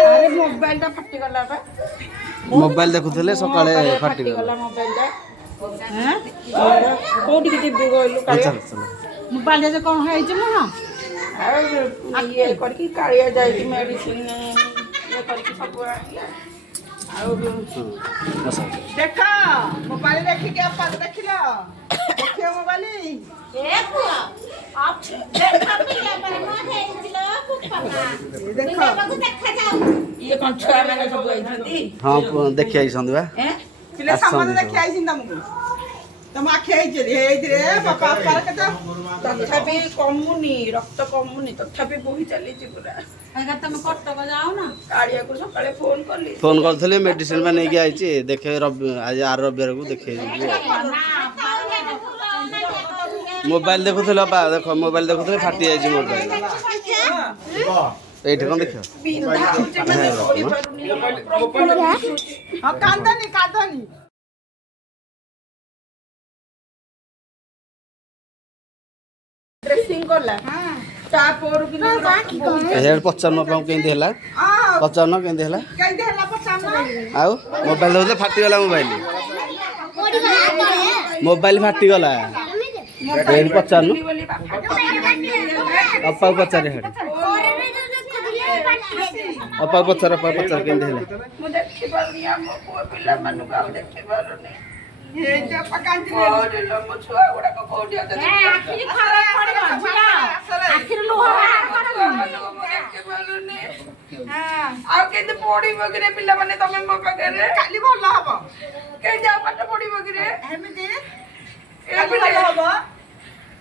अरे मोबाइल टा फटी गला बा मोबाइल देखुଥିଲେ ସକାଳେ ଫାଟି गला मोबाइल टा हैं कोठी के जिबी गइलु कालिया मोबाइल जे कोन है जे ना आ ये करकी कालिया जाई की मेडिसिन ये करकी सब देखा मोबाइल देखी के आप देखिलो देखियो मोबाइल देखो आप देखा पिया पर न है जिलो पुपना देखो देखा जाओ ये कौन छुआ मैंने सब आइथंती हां देखि आइ संदबा हैं पिले सामान देखि आइ सिन तुमको तुम आखे आइ जे रे बापा पर के तथापि कमुनी रक्त कमुनी तथापि बोही चली जी पूरा अगर तुम कटक जाओ ना कालिया को सकाळे फोन करथले मेडिसिन बा नै के आइछि देखे आज आर रविवार को देखे मोबाइल देखुଥିଲେ बा देखो मोबाइल देखुଥିଲେ फाटी जाइछि मोबाइल एठी कोन देखियो हां कांदनी ड्रेसिंग करला हां तापर कि हेड पचानो पाऊ केंदी हैला पचानो केंदी हैला पचानो आउ मोबाइल देखुଥିଲେ फाटी गला मोबाइल फाटी गला हेड पचानो अपा पचारे हेड अपा पचार केंदी हैला मु देखि पारुनी हम पुआ पिला मानु का देखि पारुनी ये जे पकांती ले लो मु छुआ गुडा को कोडिया दे आखिर खराब पड़ो झिला आखिर लोहा देखि पारुनी हां आ केते पड़ी बगरे पिला माने तमे मो पगरे काली भलो हबो के जा पाठ पड़ी बगरे हेमिति ए भलो हबो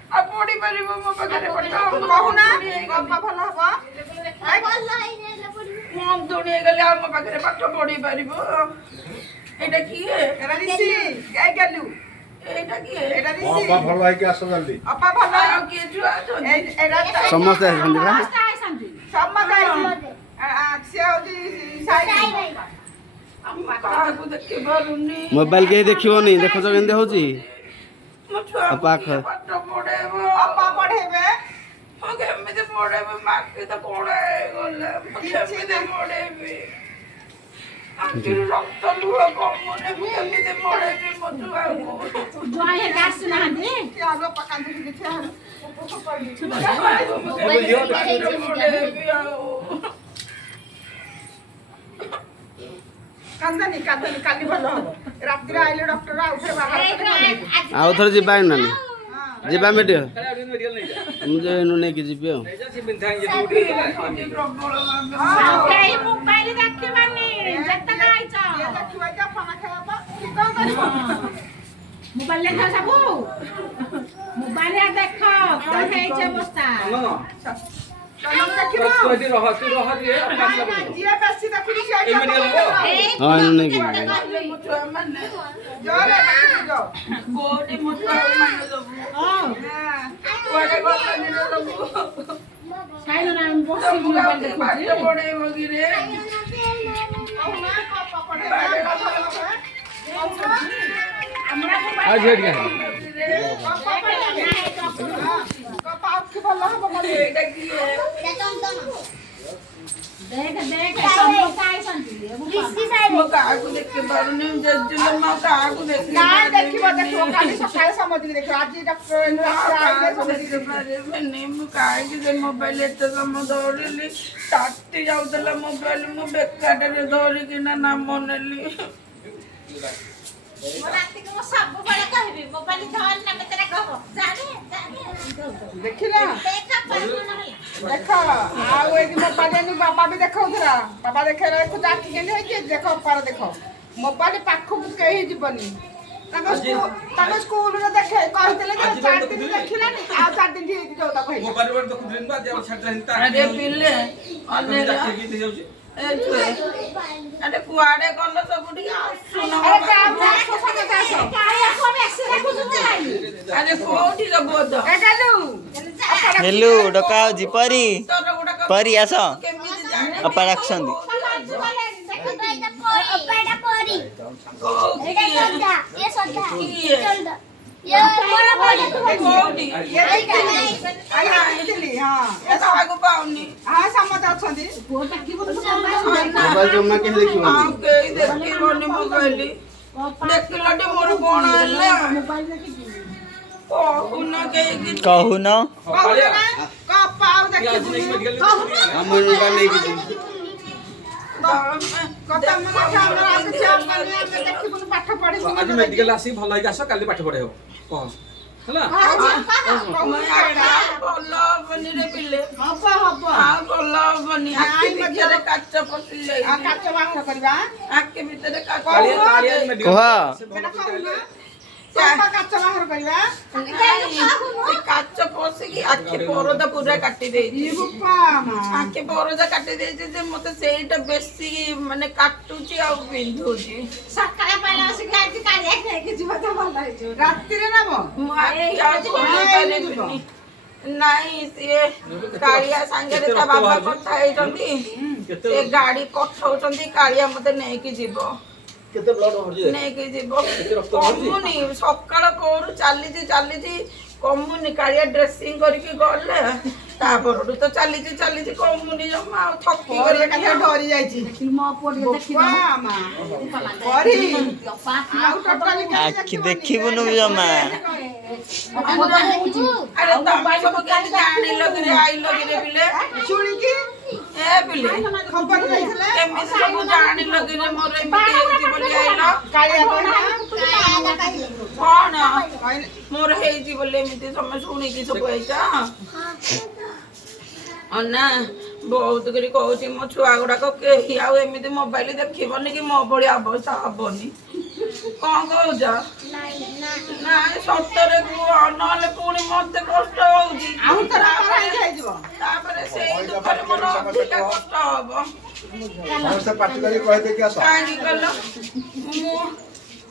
आ पड़ी परिबो मो पगरे पटो कहूना गप्पा भलो हबो आइ भलो आइ ने पड़ी मम दुनिया गले आ मो पगरे पाठ पड़ी परिबो एटा की है एरा दिसी गाय गलु एटा की है एटा दिसी अपा भलो है के आसो जल्दी अपा भलो आ के जुआ तो एरा समस्त आइछन्ती बा समस्त आइछन्ती आ से होजी साई अम्मा काको देखे बारुनी मोबाइल के देखियो नहीं देखो तो केंदे होजी मो छुआ अपा पाठ पढेबो अपा पढेबे हो केमिते पढेबो माके त कोडे गले केमिते पढेबे आखिर रक्त लुह कमुने केमिते पढेबे मो छुआ को जोय गास ना दे के आलो पकांती देखि कांदनी काली भलो हबो रात्रि आइले डॉक्टर आउथे बाहर आउ थर जिबा नानी जिबा मेडिकल मुझे नु नै कि जिबे कई मोबाइल देखि माने जत्ता आइछ ये देखिवा जा खाना खाबा की कोन करिबो मोबाइल देखा सबू मोबाइल देख कौन है जे अवस्था चलो देखिबो तू रह दिए जिया बेसी देखुनी से आइछ हां नु नै कि मुछुआ माने जोरे जो गोडी मुछुआ माने दबु हां कोडे गोनी दबु साइलो ना बसी मोबाइल देखु पड़े वगैरे आज हेड गया देख समोसा आइसंती मो काको देखे बारुनी जज्जुल मो काको देखे ना देखिबो देखो खाली सकाळे समझ देखो आज डॉक्टर आइले समझ मैंने मो काहे जे मोबाइल एते सम दौड़ली ताती जाउतला मोबाइल मो बेकाडे दौड़ी कि ना मनली रात के सब बड़ा कहबी मोबाइल धर ना तेरा कहो जाने देखिला देखा परनो ना देखो आउ ए मोबाइल बाबा भी देखौथरा बाबा देखेला को जाकी के नहीं देखो पर देखो मोबाइल पाखु कहि जीवनी ताको स्कूल रे देखे कहतले जे 4 दिन देखिलानी आ 4 दिन ठीक जोता कहि मोबाइल पर देखु दिन बाद जाव छट रहिता अरे पिल्ले अने जाके दे जाउची अरे कुआडे गलो सबुडी सुनो अरे जा सोसा का सो काया को बेसी देखु तुम अरे कोठी रे बोद ए गलु हेलो डकाउजी परी परी आस केमिति जाने अपा राखछन्ती କୋଉଠି ଆଣିଥିଲି ହଁ ଏସବୁ ପାଉନି ହଁ ସମସ୍ତେ ଅଛନ୍ତି ମୋବାଇଲ ଜମା କେହି ଦେଖିବନି ଆଉ କେହି ଦେଖିବନି ମୋବାଇଲ ଦେଖିଲଟି ମୋର କଣ ହେଲା କହୁନ କେହି କିଛି କହୁନ ଆମ ମୋବାଇଲ ନେଇକି ଯିବି ଆଜି ମେଡିକାଲ ଆସିକି ଭଲ ହେଇକି ଆସ କାଲି ପାଠ ପଢେଇବ କହ ହେଲା ଭଲ ହବନି ରେ ପିଲେ ହବ ଆଉ ଭଲ ହବନି ଆଖି ଭିତରେ କାଚ ପଶି ଯାଇଛି କାଚ ବାହାର କରିବା ଆଖି ଭିତରେ କାଚ କୁହ କାଚ ବାହାର କରିବା କାଚ ପଶିକି ଆଖି ପରଦା ପୁରା କାଟି ଦେଇଛି ଆଖି ପରଦା କାଟି ଦେଇଛି ଯେ ମତେ ସେଇଟା ବେଶୀ ମାନେ କାଟୁଛି ଆଉ ବିନ୍ଧୁଛି ସକାଳେ ପାଇଲା ଆସିକି ଆଜି କାଳିଆ ଖାଇକି ଯିବ ତ ଭଲ ହେଇଯିବ ରାତିରେ ନବ ମୁଁ ଆଖି ଆଉ ଖୋଲି ପାରିବିନି ନାଇଁ ସିଏ କାଳିଆ ସାଙ୍ଗରେ ତା ବାବା କଥା ହେଇଛନ୍ତି ସେ ଗାଡି ପଠଉଛନ୍ତି କାଳିଆ ମତେ ନେଇକି ଯିବ କେତେ ବ୍ଲଡ ବାହାରୁଛି ନେଇକି ଯିବ କମୁନି ସକାଳ ପହରୁ ଚାଲିଛି କମୁନି କାଳିଆ ଡ୍ରେସିଂ କରିକି ଗଲେ ତାପରଠୁ ତ ଚାଲିଛି କମୁନି ଜମା ଆଉ ଥକି ଗଲେ ଡରି ଯାଇଛି ଆଖି ଦେଖିବୁନୁ ଜମା ଆରେ ତମେ ସବୁ କେମିତି ଜାଣିଲ କିରେ ଆଇଲ କିରେ ପିଲେ ଶୁଣିକି ଏ ପିଲେ ଖବର ଦେଇଥିଲେ କେମିତି ସବୁ ଜାଣିଲ କିରେ ମୋର ଏମିତି ହେଇଛି ବୋଲି ଆଇଲ କଣ ମୋର ହେଇଛି ବୋଲି ଏମିତି ତମେ ଶୁଣିକି ସବୁ ଆଇଛ ନା ବହୁତ କରି କହୁଛି ମୋ ଛୁଆ ଗୁଡାକ କେହି ଆଉ ଏମିତି ମୋବାଇଲ ଦେଖିବନି କି ମୋ ଭଳି ଅବସ୍ଥା ହବନି କଣ କହୁଛ ନାଇଁ ସତରେ କୁହ ନହେଲେ ପୁଣି ମତେ କଷ୍ଟ ହଉଛି ତାପରେ ସେଇ ଦୁଃଖରେ ମୋର ଅଧିକା କଷ୍ଟ ହବ କାହିଁକି କହିଲ ମୁଁ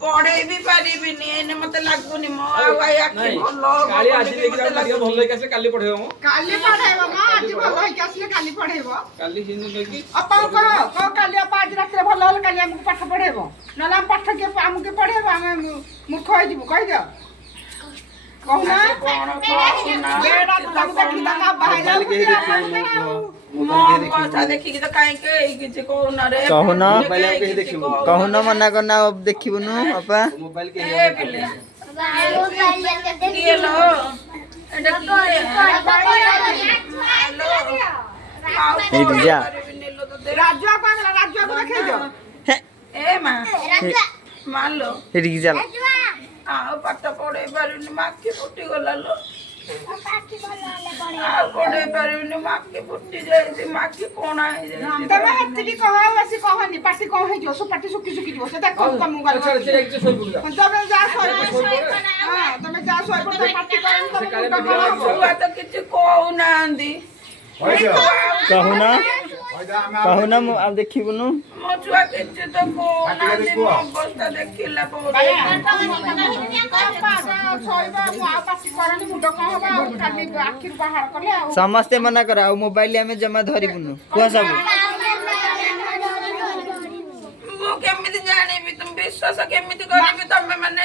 ପଢେଇ ବି ପାରିବିନି ଏନେ ମତେ ଲାଗୁନି ମୋ ଆଉ ଆଖି ଭଲ କାଲି ଆଜି ନେଇକି ଯାଉ ଟିକେ ଭଲ ହେଇକି ଆସିଲେ କାଲି ପଢେଇବ ମୁଁ କାଲି ପଢେଇବ ମା ଆଜି ଭଲ ହେଇକି ଆସିଲେ କାଲି ପଢେଇବ କାଲି ହିନ୍ଦୁ ନେଇକି ଅପା କହ କାଲି ଅପା ଆଜି ରାତିରେ ଭଲ ହେଲେ କାଲି ଆମକୁ ପାଠ ପଢେଇବ ନହେଲେ ଆମ ପାଠ କିଏ ଆମକୁ କିଏ ପଢେଇବ ଆମେ ମୂର୍ଖ ହେଇଯିବୁ କହିଦିଅ କହୁନା କଥା ଦେଖିକି ତ କାହିଁକି କିଛି କହୁନା ରେ କହୁନ କେହି ଦେଖିବୁନି କହୁନ ମନା କରନା ଦେଖିବୁନୁ ବାପା ମୋବାଇଲ କେହି କିଏ ଲୋ ଏଟା ଏଇଠି ଯା ରାଜୁଆକୁ ଦେଖେଇ ଦିଅ ଏ ମା ମାଲୋ ଏଠିକି ଚାଲ ଆଉ ପାଠ ପଢେଇ ପାରିବିନି ମାଖି ଫୁଟି ଗଲା ଲୋ ଆଉ ପଢେଇ ପାରିବିନି ମାଖି ଫୁଟି ଯାଇଛି ମାଖି କଣା ହେଇଯାଇଛି ତମେ ହେତିକି କହ ବସି କହନି ପାଟି କଣ ହେଇଯିବ ସବୁ ପାଟି ଶୁଖି ଯିବ ସେଟା ତମକୁ ଗଲା ତମେ ଯା ତମେ ଯା ଶୋଇପଡ ପାଟି କରନି ଛୁଆ ତ କିଛି କହୁନାହାନ୍ତି କହୁନ ମୁଁ ଆଉ ଦେଖିବୁନୁ ମୋ ଛୁଆ କିଛି ତ କହୁନାହାନ୍ତି ମୋ ଅବସ୍ଥା ଦେଖିଲା ସମସ୍ତେ ମନା କର ଆଉ ମୋବାଇଲ ଆମେ ଜମା ଧରିବୁନୁ କୁହ ସବୁ ମୁଁ କେମିତି ଜାଣିବି ତମେ ବିଶ୍ୱାସ କେମିତି କରିବି ତମେ ମାନେ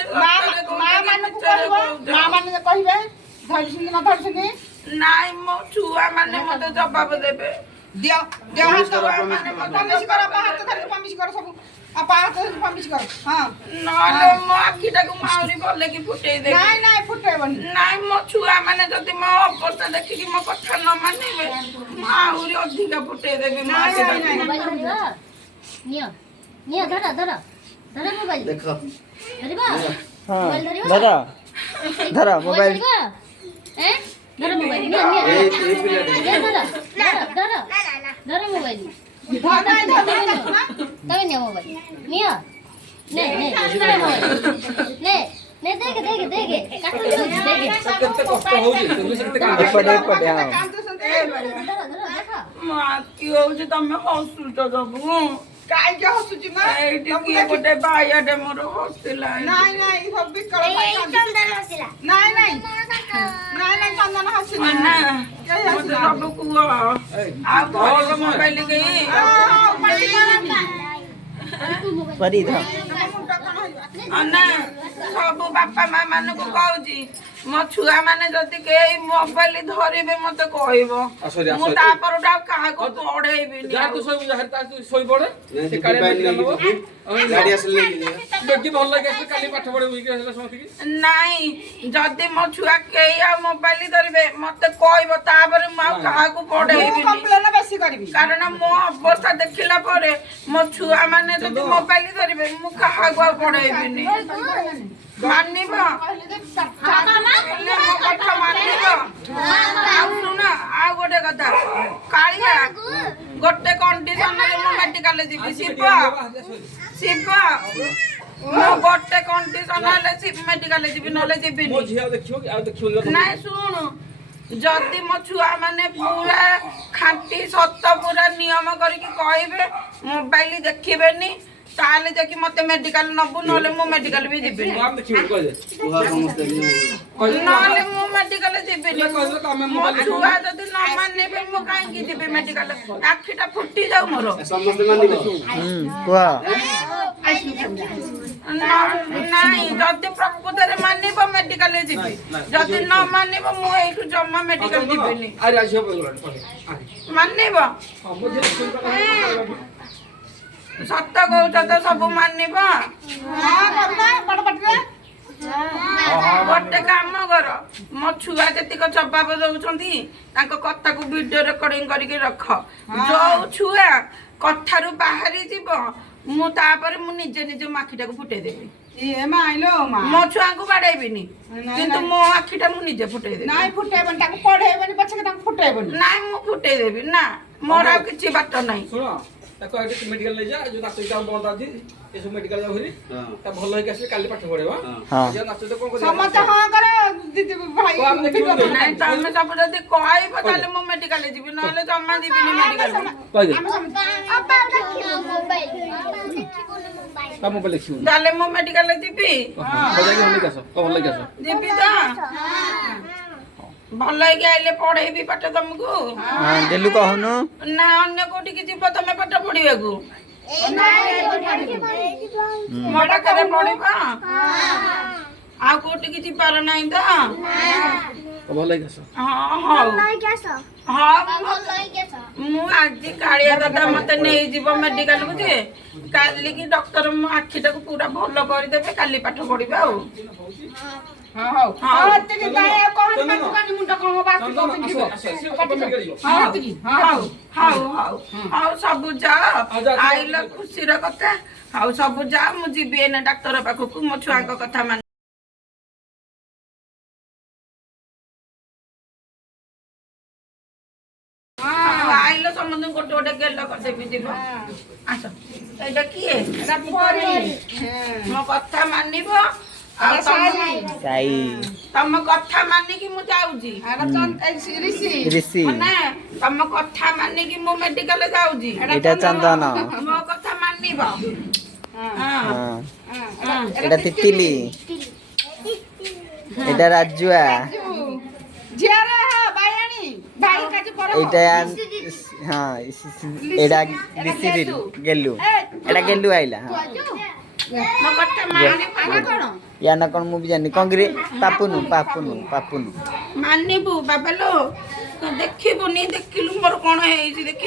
କହିବେ ଧରିଛନ୍ତି ନା ଧରିଛନ୍ତି ନାଇଁ ମୋ ଛୁଆ ମାନେ ମତେ ଜବାବ ଦେବେ ଦିଅ ନହେଲେ ମୋ ଆଖିଟାକୁ ଆହୁରି ଭଲକି ଫୁଟେଇ ଦେବି ନାଇଁ ଫୁଟେଇବନି ନାଇଁ ମୋ ଛୁଆ ମାନେ ଯଦି ମୋ ଅବସ୍ଥା ଦେଖିକି ମୋ କଥା ନ ମାନିବେ ମୁଁ ଆହୁରି ଅଧିକା ଫୁଟେଇ ଦେବି ଦେଖ ଧର ମୋବାଇଲ ଧର ମୋବାଇଲ ତମେ ନିଅ ମୋବାଇଲ ନିଅ ନେ ଦେଖେ କେତେ କଷ୍ଟ ହଉଛି ତୁମେ କେତେ କାମ ମୋ ଆଖି ହଉଛି ତମେ ହସୁଛ ସବୁ କାହିଁକି ହସୁଛି ମା ଏଇଠି କିଏ ଗୋଟେ ଭାଇଆଟେ ମୋର ହସିଲା ନାଇଁ ସବୁ ବିକଳ ନାଇଁ ଚନ୍ଦନ ହସିଲା ମତେ ସବୁ କୁହ ଆଉ ଘର ମୋବାଇଲ କେହି ପରି ଧର ମୁଣ୍ଡ କଣ ହେଇଯିବ ନା ସବୁ ବାପା ମା ମାନଙ୍କୁ କହୁଛି ମୋ ଛୁଆ ମାନେ ଯଦି କେହି ମୋବାଇଲ ଧରିବେ ମତେ କହିବ ମୁଁ ତାପରଠୁ ଆଉ କାହାକୁ ପଢେଇବିନି ଯାହା ତୁ ଶୋଇବୁ ଯାହା ତା ତୁ ଶୋଇ ପଡେ ସେ କାଲି ଗାଡି ଆସିଲେ ବେଗି ଭଲ ଲାଗି ଆସିଲେ କାଲି ପାଠ ପଢେ ୱିକ୍ ଆସିଲା ସମସ୍ତକି ନାଇଁ ଯଦି ମୋ ଛୁଆ କେହି ଆଉ ମୋବାଇଲ ଧରିବେ ମତେ କହିବ ତାପରେ ମୁଁ ଆଉ କାହାକୁ ପଢେଇବିନି କାରଣ ମୋ ଅବସ୍ଥା ଦେଖିଲା ପରେ ମୋ ଛୁଆ ମାନେ ଯଦି ମୋବାଇଲ ଧରିବେ ମୁଁ କାହାକୁ ଆଉ ପଢେଇବିନି ମାନିବ ମୋ କଥା ମାନିବ ଆଉ ଶୁଣ ଆଉ ଗୋଟେ କଥା କାଳିଆ ଗୋଟେ କଣ୍ଡିସନରେ ମୁଁ ମେଡିକାଲ ଯିବି ଶିବ ମୁଁ ଗୋଟେ କଣ୍ଡିସନ ହେଲେ ମେଡିକାଲ ଯିବି ନହେଲେ ଯିବିନି ନାଇଁ ଶୁଣୁ ଯଦି ମୋ ଛୁଆ ମାନେ ପୁରା ଖାଣ୍ଟି ସତ ପୁରା ନିୟମ କରିକି କହିବେ ମୋବାଇଲ ଦେଖିବେନି ତାହେଲେ ଯାଇକି ମତେ ମେଡିକାଲ ନବୁ ନହେଲେ ମୁଁ ମେଡିକାଲ ବି ଯିବିନି ନହେଲେ ମୁଁ ମେଡିକାଲ ଯିବିନି ମୋ ଛୁଆ ଯଦି ନ ମାନିବେ ମୁଁ କାହିଁକି ଯିବି ମେଡିକାଲ ଆଖିଟା ଫୁଟି ଯାଉ ମୋର ସମସ୍ତେ ମାନିବ କୁହ ନାଇଁ ଯଦି ପ୍ରକୃତରେ ମାନିବ ମେଡିକାଲ ଯିବି ଯଦି ନ ମାନିବ ମୁଁ ଏଇଠୁ ଜମା ମେଡିକାଲ ଯିବିନି ମାନିବ ସତ କହୁଛ ତ ସବୁ ମାନିବ ଗୋଟେ କାମ କର ମୋ ଛୁଆ ଯେତିକ ଜବାବ ଦଉଛନ୍ତି ତାଙ୍କ କଥାକୁ ଭିଡିଓ ରେକର୍ଡିଂ କରିକି ରଖ ଯୋଉ ଛୁଆ କଥାରୁ ବାହାରି ଯିବ ମୁଁ ତାପରେ ମୁଁ ନିଜେ ନିଜେ ମୋ ଆଖିଟାକୁ ଫୁଟେଇଦେବି ମୋ ଛୁଆଙ୍କୁ ବାଡେଇବିନି କିନ୍ତୁ ମୋ ଆଖିଟା ମୁଁ ନିଜେ ଫୁଟେଇଦେବି ନାଇଁ ଫୁଟେଇବନି ତାକୁ ପଢେଇବନି ପଛକେ ତାକୁ ଫୁଟେଇବନି ନାଇଁ ମୁଁ ଫୁଟେଇଦେବି ନା ମୋର ଆଉ କିଛି ବାଟ ନାହିଁ ଶୁଣ ତାକୁ ଆଜି ମେଡିକାଲ ନେଇଯା ଯୋଉ ନାଚ ଗୀତ ବନ୍ଦ ଅଛି ଏସବୁ ମେଡିକାଲ ଯାଉ ହେରି ତା ଭଲ ହେଇକି ଆସିଲେ କାଲି ପାଠ ପଢେଇବା ନାଚ ଗୀତ କଣ କରିବା ସମସ୍ତେ ହଁ କର ଦିଦି ଭାଇ ନାଇଁ ତମେ ସବୁ ଯଦି କହିବ ତାହେଲେ ମୁଁ ମେଡିକାଲ ଯିବି ନହେଲେ ଜମା ଯିବିନି ମେଡିକାଲ ତା ମୋବାଇଲ ଦେଖିବୁ ତାହେଲେ ମୁଁ ମେଡିକାଲ ଯିବି ଯିବି ତ ଭଲ ହେଇକି ଆଇଲେ ପଢେଇବି ପାଠ ତମକୁ ଦେଲୁ କହୁନୁ ନା ଅନ୍ୟ କୋଉଠିକି ଯିବ ତମେ ପାଠ ପଢିବାକୁ ମୋ ପାଖରେ ପଢିବ ଆଉ କୋଉଠିକି ଯିବାର ନାହିଁ ତ ଭଲ ହେଇକି ଆସ ହଁ ହଉ ହଁ ମୁଁ ଆଜି କାଳିଆ ଦାଦା ମତେ ନେଇଯିବ ମେଡିକାଲକୁ ଯେ କାଲିକି ଡକ୍ଟର ମୋ ଆଖିଟାକୁ ପୁରା ଭଲ କରିଦେବେ କାଲି ପାଠ ପଢିବା ଆଉ ହଉ ହଉ ଏତିକି ଯାଏ କଣ ପାଟୁକାନି ମୁଣ୍ଡ କଣ ହବ ଆଖି କଣ ଯିବ ହଉ ସବୁ ଯାଅ ଆଇଲ ଖୁସିର କଥା ଆଉ ସବୁ ଯାଅ ମୁଁ ଯିବି ଏଇନା ଡାକ୍ତର ପାଖକୁ ମୋ ଛୁଆଙ୍କ କଥା ମାନେ ଆଇଲ ସମସ୍ତଙ୍କୁ ଗୋଟେ ଗୋଟେ ଗେଲ କରିଦେବି ଯିବ ଆସ ଏଇଟା କିଏ ମୋ କଥା ମାନିବ ଆଉ ତମ କଥା ମାନିକି ମୁଁ ଯାଉଛି ନା ତମ କଥା ମାନିକି ମୁଁ ମେଡିକାଲ ଯାଉଛି ଏଇଟା ଚନ୍ଦନ ମୋ କଥା ମାନିବ ଏଇଟା ତିତିଲି ଏଇଟା ରାଜୁଆ ଝିଅର ବାୟାଣୀ ଭାଇ କାଜି ପର এইটা হ্যাঁ এটা দিছিরিল গেলু এটা গেলু আইলা ମୋ କଥା ମାନିବ କଣ या ना कोन मूवी जानी कंगरे पापुनु पापुनु पापुनु ମାନିବୁ ବାବାଲୋ ଦେଖିବୁନି ଦେଖିଲୁ ମୋର କଣ ହେଇଛି ଦେଖି